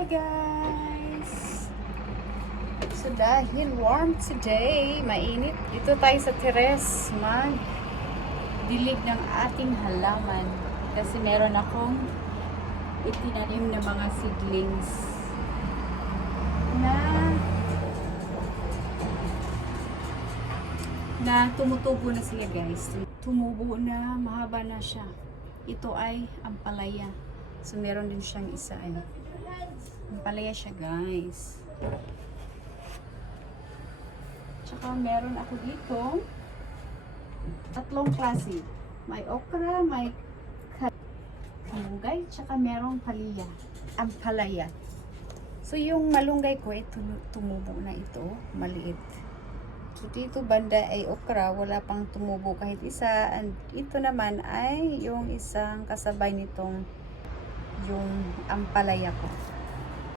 Hi guys! So dahil warm today, mainit, dito tayo sa terrace dilig ng ating halaman kasi meron akong itinanim na mga seedlings na tumutubo na sila guys. Tumubo na, mahaba na siya. Ito ay ampalaya. So meron din siyang isa ay ampalaya siya guys. Tsaka meron ako dito tatlong klase. May okra, may malunggay, tsaka merong ampalaya. So yung malunggay ko ay tumubo na ito, maliit. So dito banda ay okra, wala pang tumubo kahit isa. And ito naman ay yung isang kasabay nitong yung ampalaya ko.